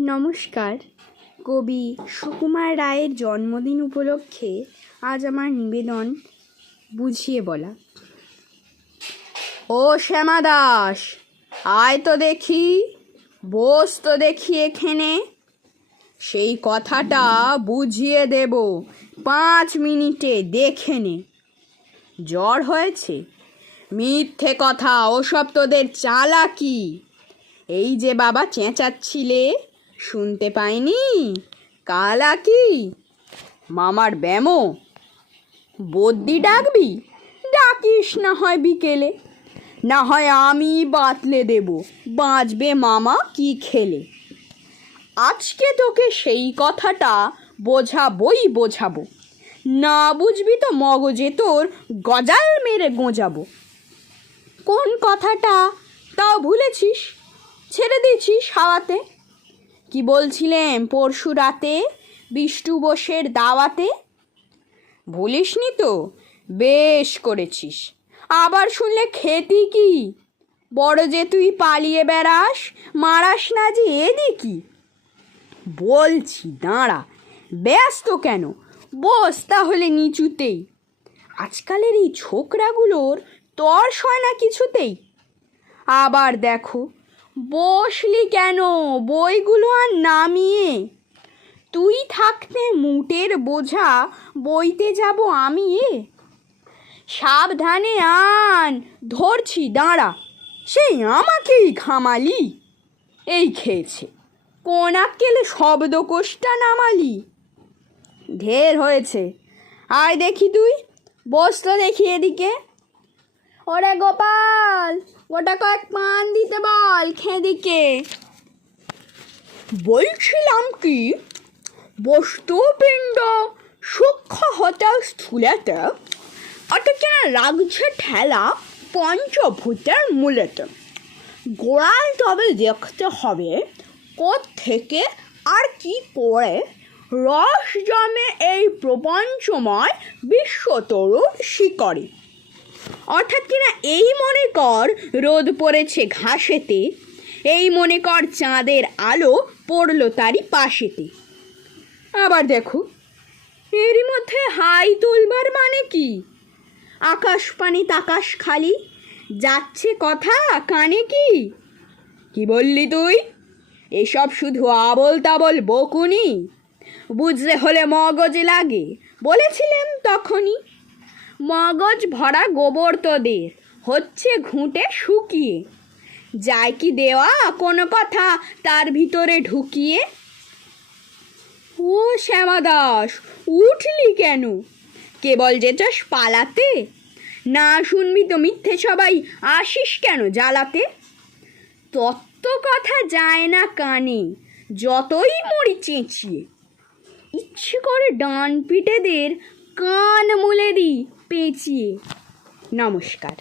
নমস্কার। কবি সুকুমার রায়ের জন্মদিন উপলক্ষে আজ আমার নিবেদন বুঝিয়ে বলা। ও শ্যামা দাস, আয় তো দেখি, বস তো দেখি এখানে। সেই কথাটা বুঝিয়ে দেব পাঁচ মিনিটে, দেখে নে। জ্বর হয়েছে? মিথ্যে কথা, ওসব তোদের চালাকি। এই যে বাবা চেঁচাচ্ছিলে শুনতে পাইনি? কালা কি? মামার ব্যামো, বদ্যি ডাকবি? ডাকিস না হয় বিকেলে। না হয় আমি বাতলে দেব। বাঁচবে মামা কি খেলে? আজকে তোকে সেই কথাটা বোঝাবই বোঝাবো। না বুঝবি তো মগজে তোর গজাল মেরে গোঁজাবো। কোন কথাটা? তাও ভুলেছিস? ছেড়ে দিয়েছিস হাওয়াতে? কি বলছিলেন পরশু রাতে বিষ্টু বোসের দাওয়াতে? ভুলিসনি তো, বেশ করেছিস। আবার শুনলে খেতি কি? বড় যে তুই পালিয়ে বেড়াস, মারাস না যে এদিকি? বলছি, দাঁড়া, ব্যস্ত কেন? বস তাহলে নিচুতেই। আজকালের এই ছোকরাগুলোর তর সয় না কিছুতেই? আবার দেখো বসলি কেন? বইগুলো আর নামিয়ে। তুই থাকতে মুটের বোঝা, বইতে যাব আমি এ? সাবধানে আন, ধরছি, দাঁড়া। সেই আমাকেই খামালি এই খেয়েছে। কোন আক্কেলে শব্দকোষটা নামালি। ঢের হয়েছে। আয় দেখি তুই। বস দেখি এদিকে। ওরে গোপাল! ওটা কয়েক পান দিতে বল খেদিকে। বলছিলাম কি বস্তুপিণ্ড সূক্ষ্ম হতে স্থূলতে কেন লাগছে ঠেলা পঞ্চভূতের মূলেতে। গোড়াল তবে দেখতে হবে থেকে আর কি করে রস জমে এই প্রপঞ্চময় বিশ্বতরুর শিকড়ে। অর্থাৎ কিনা এই মনে কর রোদ পড়েছে ঘাসেতে, এই মনে কর চাঁদের আলো পড়ল তারই পাশেতে। আবার দেখো, এরই মধ্যে হাই তুলবার মানে কি? আকাশ পানি তাকাশ খালি, যাচ্ছে কথা কানে কি? কি বললি তুই? এসব শুধু আবল তাবল বকুনি। বুঝতে হলে মগজে লাগে, বলেছিলাম তখনই। মগজ ভরা গোবর তোদের, হচ্ছে ঘুঁটে শুকিয়ে। যায় কি দেওয়া কোনো কথা তার ভিতরে ঢুকিয়ে? ও শ্যামা দাস, উঠলি কেন? কেবল যে চাস পালাতে? না শুনবি তো মিথ্যে সবাই, আসিস কেন জ্বালাতে? তত্ত্ব কথা যায় না কানে, যতই মরি চেঁচিয়ে। ইচ্ছে করে ডান পিঠেদের কান মুলে দিই পেঁচিয়ে নমস্কার।